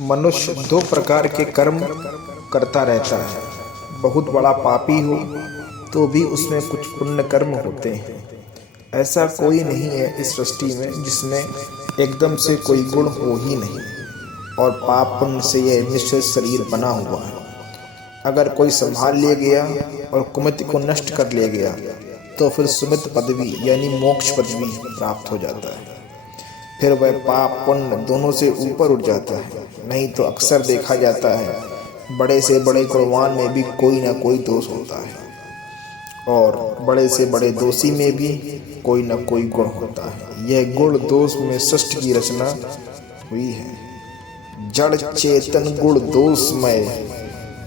मनुष्य दो प्रकार के कर्म करता रहता है। बहुत बड़ा पापी हो तो भी उसमें कुछ पुण्य कर्म होते हैं। ऐसा कोई नहीं है इस सृष्टि में जिसमें एकदम से कोई गुण हो ही नहीं, और पाप पुण्य से यह मिश्रित शरीर बना हुआ है। अगर कोई संभाल ले गया और कुमति को नष्ट कर ले गया तो फिर सुमित पदवी यानी मोक्ष पदवी प्राप्त हो जाता है। फिर वह पाप पुण्य दोनों से ऊपर उठ जाता है। नहीं तो अक्सर देखा जाता है बड़े से बड़े गुणवान में भी कोई ना कोई दोष होता है, और बड़े से बड़े दोषी में भी कोई ना कोई गुण होता है। यह गुण दोष में सृष्टि की रचना हुई है। जड़ चेतन गुण दोषमय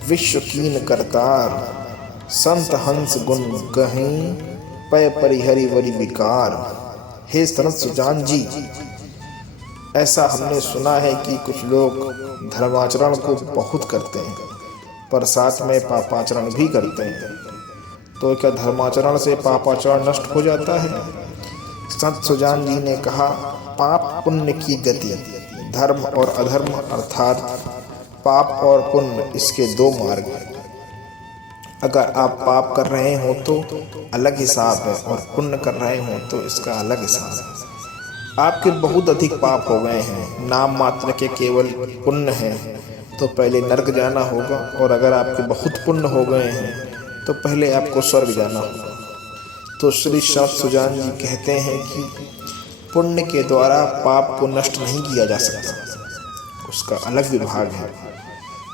विश्व कीन करतार, संत हंस गुण गहीं पय परिहरि वरि विकार। हे संत सुजान जी, ऐसा हमने सुना है कि कुछ लोग धर्माचरण को बहुत करते हैं पर साथ में पापाचरण भी करते हैं। तो क्या धर्माचरण से पापाचरण नष्ट हो जाता है? संत सुजान जी ने कहा, पाप पुण्य की गति, धर्म और अधर्म अर्थात पाप और पुण्य, इसके दो मार्ग हैं। अगर आप पाप कर रहे हो तो अलग हिसाब है, और पुण्य कर रहे हो तो इसका अलग हिसाब है। आपके बहुत अधिक पाप हो गए हैं, नाम मात्र के केवल पुण्य हैं, तो पहले नरक जाना होगा, और अगर आपके बहुत पुण्य हो गए हैं तो पहले आपको स्वर्ग जाना होगा। तो श्री संत सुजान जी कहते हैं कि पुण्य के द्वारा पाप को नष्ट नहीं किया जा सकता, उसका अलग विभाग है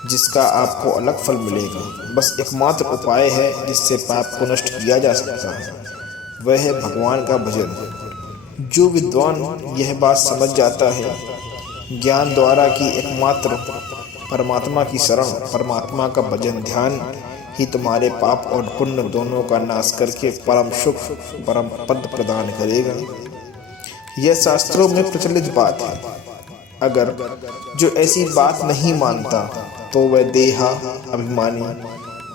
जिसका आपको अलग फल मिलेगा। बस एकमात्र उपाय है जिससे पाप को नष्ट किया जा सकता है, वह है भगवान का भजन। जो विद्वान यह बात समझ जाता है ज्ञान द्वारा कि एकमात्र परमात्मा की शरण, परमात्मा का भजन ध्यान ही तुम्हारे पाप और पुण्य दोनों का नाश करके परम सुख, परम पद प्रदान करेगा। यह शास्त्रों में प्रचलित बात है। अगर जो ऐसी बात नहीं मानता तो वह देहा अभिमानी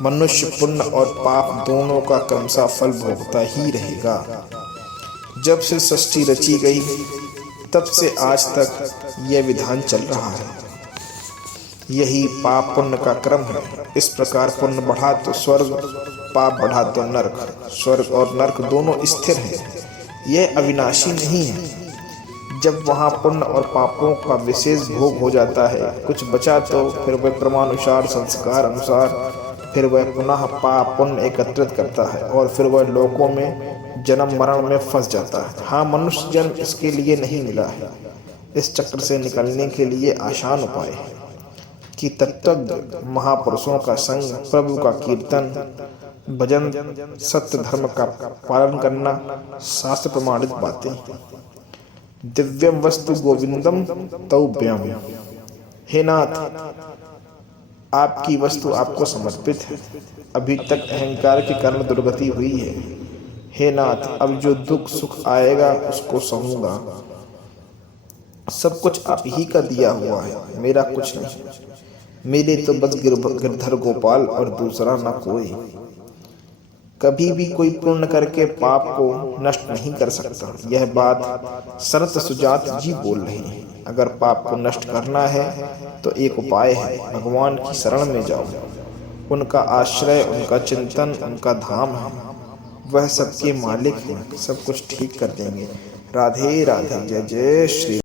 मनुष्य पुण्य और पाप दोनों का क्रमशः फल भोगता ही रहेगा। जब से सृष्टि रची गई तब से आज तक यह विधान चल रहा है। यही पाप पुण्य का क्रम है। इस प्रकार पुण्य बढ़ा तो स्वर्ग, पाप बढ़ा तो नरक। स्वर्ग और नरक दोनों स्थिर हैं, यह अविनाशी नहीं है। जब वहाँ पुण्य और पापों का विशेष भोग हो जाता है, कुछ बचा तो फिर वह क्रमानुसार, संस्कार अनुसार फिर वह पुनः पाप पुण्य एकत्रित करता है, और फिर वह लोकों में जन्म मरण में फंस जाता है। हाँ, मनुष्य जन्म इसके लिए नहीं मिला है। इस चक्र से निकलने के लिए आसान उपाय है कि तत्वज्ञ महापुरुषों का संग, प्रभु का कीर्तन, भजन, सत्य धर्म का पालन करना शास्त्र प्रमाणित बातें। दिव्यम वस्तु गोविंदम तौभ्यम। हे नाथ, आपकी वस्तु आपको समर्पित है। अभी तक अहंकार के कारण दुर्गति हुई है। हे नाथ, अब जो दुख सुख आएगा उसको सहूंगा। सब कुछ आप ही का दिया हुआ है, मेरा कुछ नहीं। मेरे तो बस गिरधर गोपाल और दूसरा न कोई। कभी भी कोई पुण्य करके पाप को नष्ट नहीं कर सकता। यह बात संत सुजात जी बोल रहे हैं। अगर पाप को नष्ट करना है तो एक उपाय है, भगवान की शरण में जाओ। उनका आश्रय, उनका चिंतन, उनका धाम है। वह सबके मालिक हैं, सब कुछ ठीक कर देंगे। राधे राधे। जय जय श्री।